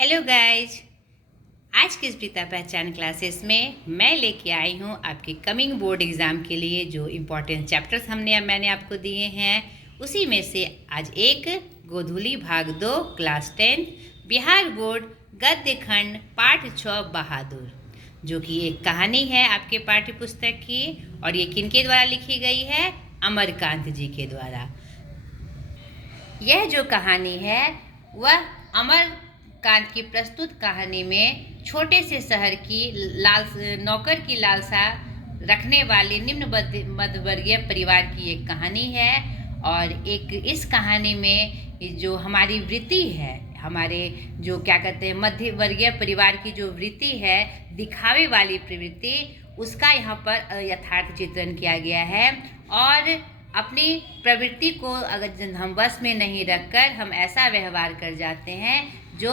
Hello guys. आज की इस प्रीता पहचान क्लासेस में मैं लेके आई हूँ आपके कमिंग बोर्ड एग्ज़ाम के लिए जो इम्पोर्टेंट चैप्टर्स मैंने आपको दिए हैं, उसी में से आज एक गोधूली भाग 2 क्लास 10 बिहार बोर्ड गद्य खंड पाठ 6 बहादुर, जो कि एक कहानी है आपके पाठ्य पुस्तक की। और ये किनके द्वारा लिखी गई है? अमरकांत जी के द्वारा। यह जो कहानी है वह अमरकांत की प्रस्तुत कहानी में छोटे से शहर की नौकर की लालसा रखने वाले निम्न मध्यवर्गीय परिवार की एक कहानी है। और एक इस कहानी में जो हमारी वृत्ति है, हमारे जो क्या कहते हैं मध्य वर्गीय परिवार की जो वृत्ति है, दिखावे वाली प्रवृत्ति, उसका यहाँ पर यथार्थ चित्रण किया गया है। और अपनी प्रवृत्ति को अगर हम वश में नहीं रखकर हम ऐसा व्यवहार कर जाते हैं जो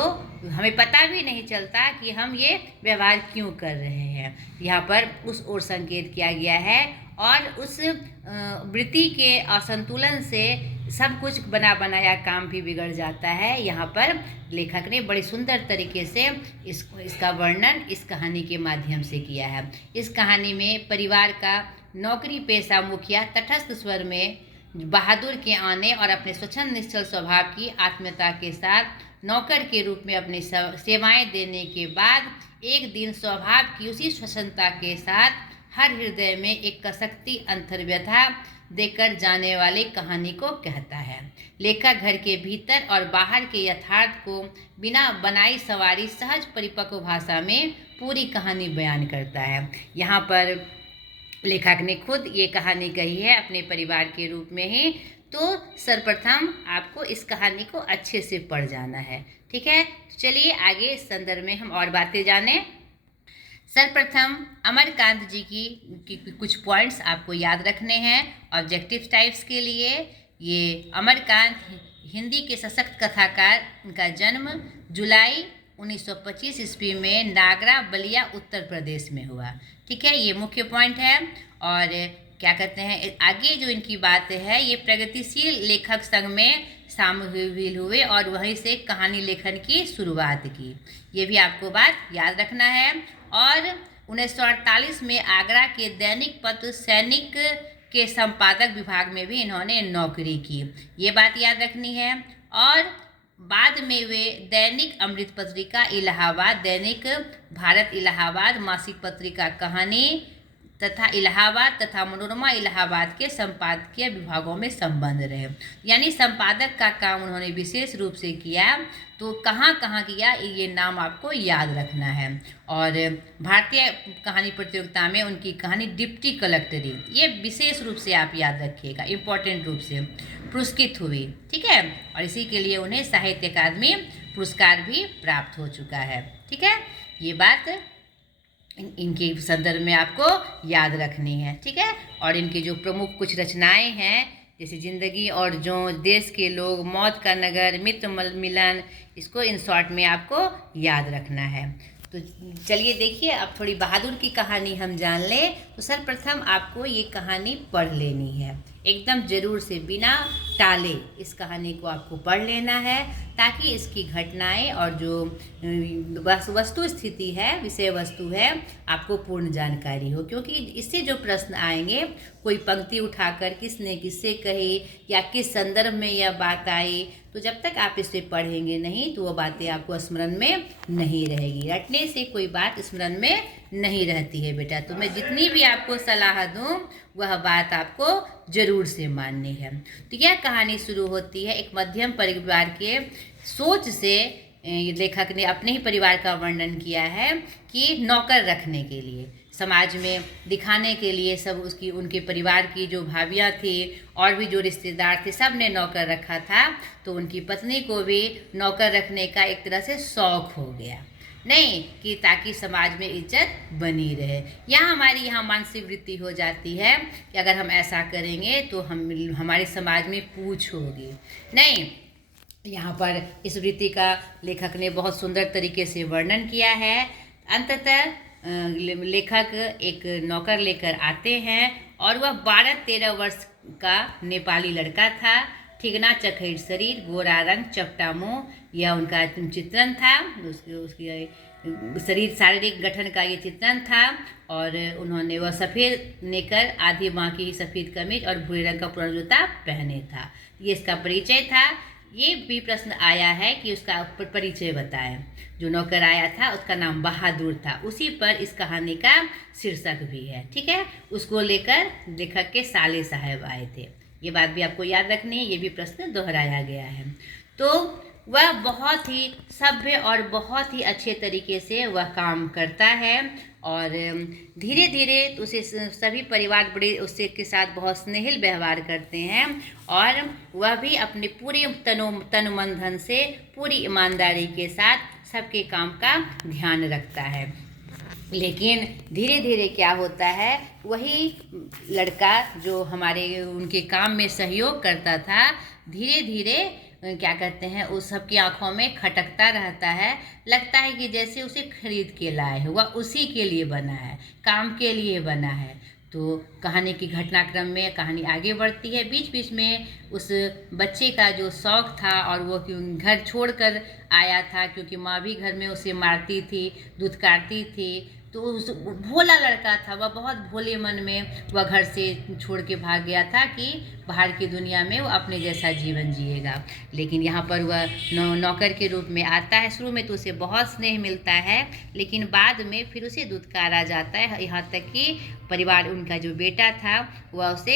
हमें पता भी नहीं चलता कि हम ये व्यवहार क्यों कर रहे हैं। यहाँ पर उस ओर संकेत किया गया है और उस वृत्ति के असंतुलन से सब कुछ बना बनाया काम भी बिगड़ जाता है। यहाँ पर लेखक ने बड़े सुंदर तरीके से इसका वर्णन इस कहानी के माध्यम से किया है। इस कहानी में परिवार का नौकरी पेशा मुखिया तटस्थ स्वर में बहादुर के आने और अपने स्वच्छंद निश्चल स्वभाव की आत्मीयता के साथ नौकर के रूप में अपनी सेवाएं देने के बाद एक दिन स्वभाव की उसी स्वच्छंदता के साथ हर हृदय में एक कसकती अंतर्व्यथा देकर जाने वाली कहानी को कहता है। लेखक घर के भीतर और बाहर के यथार्थ को बिना बनाई सवारी सहज परिपक्व भाषा में पूरी कहानी बयान करता है। यहाँ पर लेखक ने खुद ये कहानी कही है अपने परिवार के रूप में ही। तो सर्वप्रथम आपको इस कहानी को अच्छे से पढ़ जाना है, ठीक है। तो चलिए आगे इस संदर्भ में हम और बातें जानें। सर्वप्रथम अमरकांत जी की कुछ पॉइंट्स आपको याद रखने हैं ऑब्जेक्टिव टाइप्स के लिए। ये अमरकांत हिंदी के सशक्त कथाकार, उनका जन्म जुलाई 1925 ईस्वी में नागरा बलिया उत्तर प्रदेश में हुआ, ठीक है। ये मुख्य पॉइंट है। और क्या कहते हैं आगे जो इनकी बात है, ये प्रगतिशील लेखक संघ में शामिल हुए और वहीं से कहानी लेखन की शुरुआत की। ये भी आपको बात याद रखना है। और 1948 में आगरा के दैनिक पत्र सैनिक के संपादक विभाग में भी इन्होंने नौकरी की, ये बात याद रखनी है। और बाद में वे दैनिक अमृत पत्रिका इलाहाबाद, दैनिक भारत इलाहाबाद, मासिक पत्रिका कहानी तथा इलाहाबाद तथा मनोरमा इलाहाबाद के संपादकीय विभागों में संबंध रहे। यानी संपादक का काम उन्होंने विशेष रूप से किया। तो कहाँ कहाँ किया ये नाम आपको याद रखना है। और भारतीय कहानी प्रतियोगिता में उनकी कहानी डिप्टी कलेक्टरी, ये विशेष रूप से आप याद रखिएगा, इम्पोर्टेंट रूप से पुरस्कृत हुई, ठीक है। और इसी के लिए उन्हें साहित्य अकादमी पुरस्कार भी प्राप्त हो चुका है, ठीक है। ये बात इनके संदर्भ में आपको याद रखनी है, ठीक है। और इनकी जो प्रमुख कुछ रचनाएं हैं, जैसे जिंदगी और जो, देश के लोग, मौत का नगर, मित्र मिलन, इसको इन शॉर्ट में आपको याद रखना है। तो चलिए देखिए, अब थोड़ी बहादुर की कहानी हम जान लें। तो सर्वप्रथम आपको ये कहानी पढ़ लेनी है, एकदम ज़रूर से बिना टाले इस कहानी को आपको पढ़ लेना है, ताकि इसकी घटनाएं और जो वस्तु स्थिति है, विषय वस्तु है, आपको पूर्ण जानकारी हो। क्योंकि इससे जो प्रश्न आएंगे, कोई पंक्ति उठाकर किसने किससे कही या किस संदर्भ में यह बात आई, तो जब तक आप इसे पढ़ेंगे नहीं तो वो बातें आपको स्मरण में नहीं रहेगी। रटने से कोई बात स्मरण में नहीं रहती है बेटा। तो मैं जितनी भी आपको सलाह दूँ वह बात आपको जरूर से माननी है। तो यह कहानी शुरू होती है एक मध्यम परिवार के सोच से। लेखक ने अपने ही परिवार का वर्णन किया है कि नौकर रखने के लिए, समाज में दिखाने के लिए, सब उनके परिवार की जो भाभियाँ थी और भी जो रिश्तेदार थे, सब ने नौकर रखा था। तो उनकी पत्नी को भी नौकर रखने का एक तरह से शौक हो गया, नहीं कि ताकि समाज में इज्जत बनी रहे। हमारी यहाँ मानसिक वृत्ति हो जाती है कि अगर हम ऐसा करेंगे तो हमारे समाज में पूछ होगी, नहीं। यहाँ पर इस वृत्ति का लेखक ने बहुत सुंदर तरीके से वर्णन किया है। अंततः लेखक एक नौकर लेकर आते हैं और वह 12-13 वर्ष का नेपाली लड़का था। ठिगना चखैर शरीर, गोरा रंग, चपटा मुँह, यह उनका चित्रण था। उसकी शरीर शारीरिक गठन का ये चित्रण था। और उन्होंने वह सफ़ेद नेकर, आधी बाँ की सफ़ेद कमीज और भूरे रंग का पुराना जूता पहने था। ये इसका परिचय था। ये भी प्रश्न आया है कि उसका परिचय बताएं। जो नौकर आया था उसका नाम बहादुर था, उसी पर इस कहानी का शीर्षक भी है। ठीक है, उसको लेकर लेखक के साले साहब आए थे। ये बात भी आपको याद रखनी है, ये भी प्रश्न दोहराया गया है। तो वह बहुत ही सभ्य और बहुत ही अच्छे तरीके से वह काम करता है और धीरे धीरे उसे सभी परिवार बड़े उससे के साथ बहुत स्नेहिल व्यवहार करते हैं और वह भी अपने पूरे तन मन धन से पूरी ईमानदारी के साथ सबके काम का ध्यान रखता है। लेकिन धीरे धीरे क्या होता है, वही लड़का जो हमारे उनके काम में सहयोग करता था, धीरे धीरे क्या कहते हैं, उस सबकी आंखों में खटकता रहता है। लगता है कि जैसे उसे खरीद के लाए हैं, वह उसी के लिए बना है, काम के लिए बना है। तो कहानी की घटनाक्रम में कहानी आगे बढ़ती है। बीच बीच में उस बच्चे का जो शौक़ था और वो घर छोड़कर आया था, क्योंकि माँ भी घर में उसे मारती थी, दुत्कारती थी। तो उस भोला लड़का था, वह बहुत भोले मन में वह घर से छोड़ के भाग गया था कि बाहर की दुनिया में वो अपने जैसा जीवन जिएगा। लेकिन यहाँ पर वह नौकर के रूप में आता है। शुरू में तो उसे बहुत स्नेह मिलता है, लेकिन बाद में फिर उसे दुत्कारा जाता है। यहाँ तक कि परिवार, उनका जो बेटा था वह उसे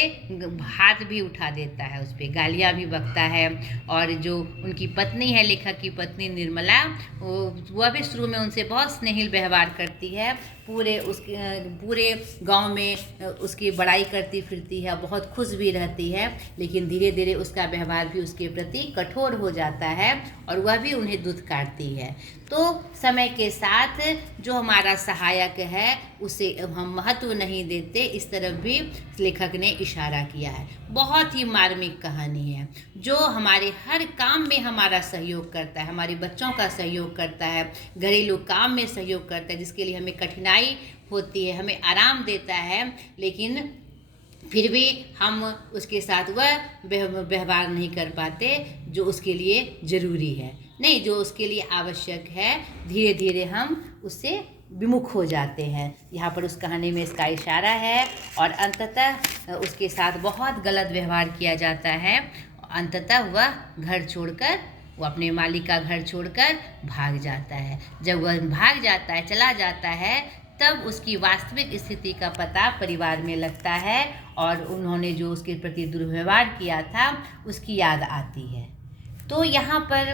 हाथ भी उठा देता है, उस पर गालियाँ भी बकता है। और जो उनकी पत्नी है, लेखक की पत्नी निर्मला, वह भी शुरू में उनसे बहुत स्नेहिल व्यवहार करती है। पूरे गांव में उसकी बड़ाई करती फिरती है, बहुत खुश भी रहती है। लेकिन धीरे धीरे उसका व्यवहार भी उसके प्रति कठोर हो जाता है और वह भी उन्हें दुत्कारती है। तो समय के साथ जो हमारा सहायक है उसे हम महत्व नहीं देते, इस तरफ भी लेखक ने इशारा किया है। बहुत ही मार्मिक कहानी है, जो हमारे हर काम में हमारा सहयोग करता है, हमारे बच्चों का सहयोग करता है, घरेलू काम में सहयोग करता है, जिसके लिए हमें कठिनाई होती है, हमें आराम देता है, लेकिन फिर भी हम उसके साथ वह व्यवहार नहीं कर पाते जो उसके लिए ज़रूरी है। नहीं, जो उसके लिए आवश्यक है, धीरे धीरे हम उससे विमुख हो जाते हैं। यहाँ पर उस कहानी में इसका इशारा है। और अंततः उसके साथ बहुत गलत व्यवहार किया जाता है। अंततः वह घर छोड़कर, वो अपने मालिक का घर छोड़कर भाग जाता है। जब वह भाग जाता है, चला जाता है, तब उसकी वास्तविक स्थिति का पता परिवार में लगता है और उन्होंने जो उसके प्रति दुर्व्यवहार किया था उसकी याद आती है। तो यहाँ पर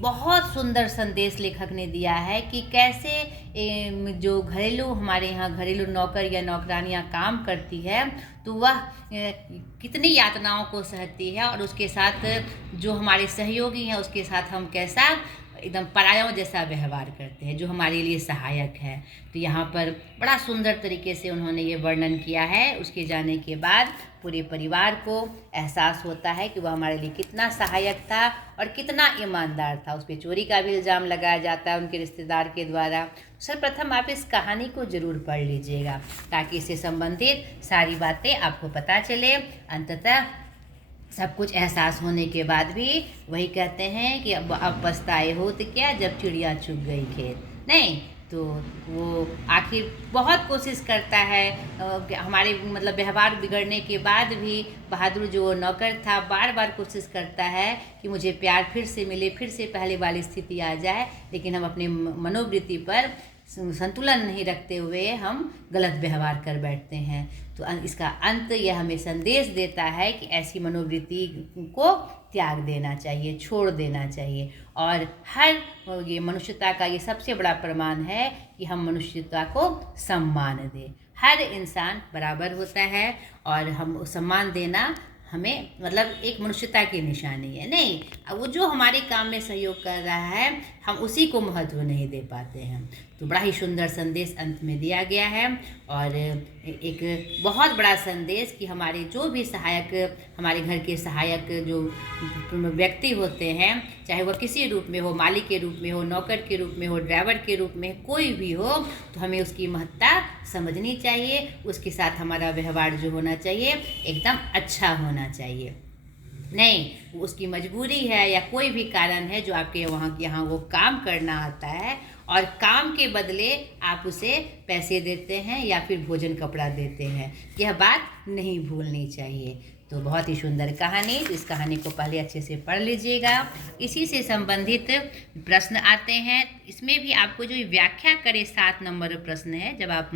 बहुत सुंदर संदेश लेखक ने दिया है कि कैसे जो हमारे यहाँ घरेलू नौकर या नौकरानियाँ काम करती है तो वह कितनी यातनाओं को सहती है, और उसके साथ जो हमारे सहयोगी हैं उसके साथ हम कैसा एकदम परायों जैसा व्यवहार करते हैं, जो हमारे लिए सहायक है। तो यहाँ पर बड़ा सुंदर तरीके से उन्होंने ये वर्णन किया है। उसके जाने के बाद पूरे परिवार को एहसास होता है कि वह हमारे लिए कितना सहायक था और कितना ईमानदार था। उस पर चोरी का भी इल्ज़ाम लगाया जाता है उनके रिश्तेदार के द्वारा। सर्वप्रथम आप इस कहानी को ज़रूर पढ़ लीजिएगा, ताकि इससे संबंधित सारी बातें आपको पता चले। अंततः सब कुछ एहसास होने के बाद भी वही कहते हैं कि अब पछताए हो तो क्या, जब चिड़िया चुग गई खेत। नहीं, तो वो आखिर बहुत कोशिश करता है हमारे मतलब व्यवहार बिगड़ने के बाद भी बहादुर जो नौकर था बार बार कोशिश करता है कि मुझे प्यार फिर से मिले, फिर से पहले वाली स्थिति आ जाए। लेकिन हम अपने मनोवृत्ति पर संतुलन नहीं रखते हुए हम गलत व्यवहार कर बैठते हैं। तो इसका अंत यह हमें संदेश देता है कि ऐसी मनोवृत्ति को त्याग देना चाहिए, छोड़ देना चाहिए। और ये मनुष्यता का ये सबसे बड़ा प्रमाण है कि हम मनुष्यता को सम्मान दें। हर इंसान बराबर होता है और हम सम्मान देना हमें मतलब एक मनुष्यता की निशानी है। नहीं, वो जो हमारे काम में सहयोग कर रहा है हम उसी को महत्व नहीं दे पाते हैं। तो बड़ा ही सुंदर संदेश अंत में दिया गया है और एक बहुत बड़ा संदेश कि हमारे जो भी सहायक, हमारे घर के सहायक जो व्यक्ति होते हैं, चाहे वह किसी रूप में हो, मालिक के रूप में हो, नौकर के रूप में हो, ड्राइवर के रूप में, कोई भी हो, तो हमें उसकी महत्ता समझनी चाहिए। उसके साथ हमारा व्यवहार जो होना चाहिए एकदम अच्छा होना चाहिए। नहीं, उसकी मजबूरी है या कोई भी कारण है जो आपके वहाँ यहाँ वो काम करना आता है और काम के बदले आप उसे पैसे देते हैं या फिर भोजन कपड़ा देते हैं। यह बात नहीं भूलनी चाहिए। तो बहुत ही सुंदर कहानी, इस कहानी को पहले अच्छे से पढ़ लीजिएगा। इसी से संबंधित प्रश्न आते हैं। इसमें भी आपको जो व्याख्या करे 7 नंबर प्रश्न है, जब आप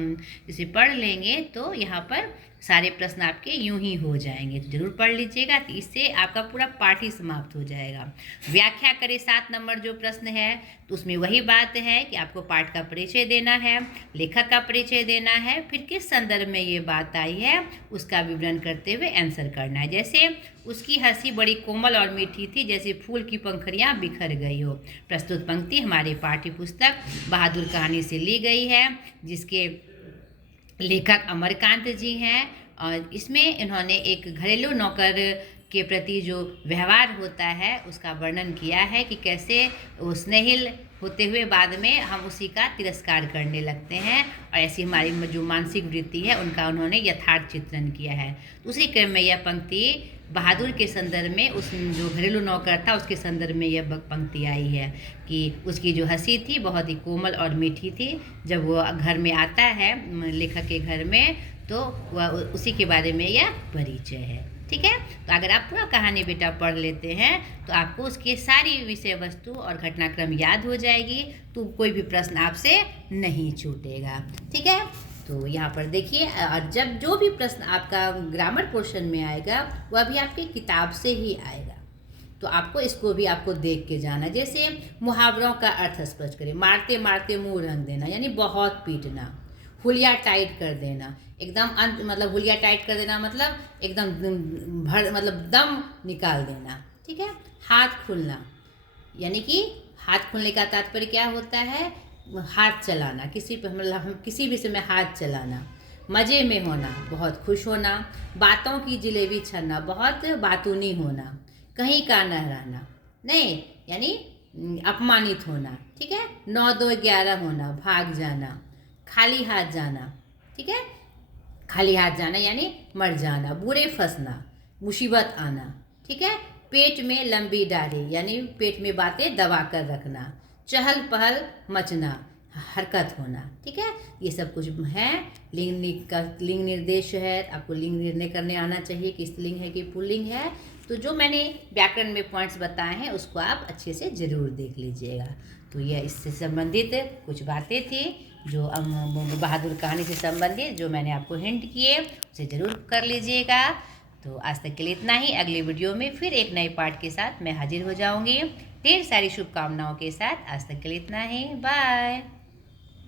इसे पढ़ लेंगे तो यहाँ पर सारे प्रश्न आपके यूं ही हो जाएंगे। तो जरूर पढ़ लीजिएगा, तो इससे आपका पूरा पाठ ही समाप्त हो जाएगा। व्याख्या करे 7 नंबर जो प्रश्न है, तो उसमें वही बात है कि आपको पाठ का परिचय देना है, लेखक का परिचय देना है, फिर किस संदर्भ में ये बात आई है उसका विवरण करते हुए आंसर करना है। जैसे उसकी हंसी बड़ी कोमल और मीठी थी, जैसे फूल की पंखुड़ियाँ बिखर गई हो। प्रस्तुत पंक्ति हमारे पाठ्य पुस्तक बहादुर कहानी से ली गई है, जिसके लेखक अमरकांत जी हैं। और इसमें इन्होंने एक घरेलू नौकर के प्रति जो व्यवहार होता है उसका वर्णन किया है कि कैसे वो स्नेहिल होते हुए बाद में हम उसी का तिरस्कार करने लगते हैं, और ऐसी हमारी जो मानसिक वृत्ति है उनका उन्होंने यथार्थ चित्रण किया है। उसी क्रम में यह पंक्ति बहादुर के संदर्भ में, उस जो घरेलू नौकर था उसके संदर्भ में यह पंक्ति आई है कि उसकी जो हंसी थी बहुत ही कोमल और मीठी थी। जब वो घर में आता है लेखक के घर में, तो वह उसी के बारे में यह परिचय है। ठीक है, तो अगर आप पूरा कहानी बेटा पढ़ लेते हैं तो आपको उसकी सारी विषय वस्तु और घटनाक्रम याद हो जाएगी, तो कोई भी प्रश्न आपसे नहीं छूटेगा। ठीक है, तो यहाँ पर देखिए, और जब जो भी प्रश्न आपका ग्रामर पोर्शन में आएगा वह भी आपकी किताब से ही आएगा, तो आपको इसको भी आपको देख के जाना। जैसे मुहावरों का अर्थ स्पष्ट करें। मारते मारते मुंह रंग देना यानी बहुत पीटना। हुलिया टाइट कर देना, एकदम मतलब हुलिया टाइट कर देना मतलब एकदम मतलब दम निकाल देना। ठीक है, हाथ खुलना यानी कि हाथ खुलने का तात्पर्य क्या होता है, हाथ चलाना, किसी पे मतलब किसी भी समय हाथ चलाना। मज़े में होना, बहुत खुश होना। बातों की जलेबी छरना, बहुत बातूनी होना। कहीं का न रहना, नहीं यानी अपमानित होना। ठीक है, 9 2 11 होना, भाग जाना। खाली हाथ जाना, ठीक है, खाली हाथ जाना यानी मर जाना। बुरे फंसना, मुसीबत आना। ठीक है, पेट में लंबी दाढ़ी यानी पेट में बातें दबा कर रखना। चहल पहल मचना, हरकत होना। ठीक है, ये सब कुछ है। लिंग निर्देश है, आपको लिंग निर्णय करने आना चाहिए कि स्त्रीलिंग है कि पुल्लिंग है। तो जो मैंने व्याकरण में पॉइंट्स बताए हैं उसको आप अच्छे से ज़रूर देख लीजिएगा। तो यह इससे संबंधित कुछ बातें थी जो बहादुर कहानी से संबंधित जो मैंने आपको हिंट किए, उसे ज़रूर कर लीजिएगा। तो आज तक के लिए इतना ही। अगले वीडियो में फिर एक नए पार्ट के साथ मैं हाजिर हो जाऊंगी, ढेर सारी शुभकामनाओं के साथ। आज तक के लिए इतना ही, बाय।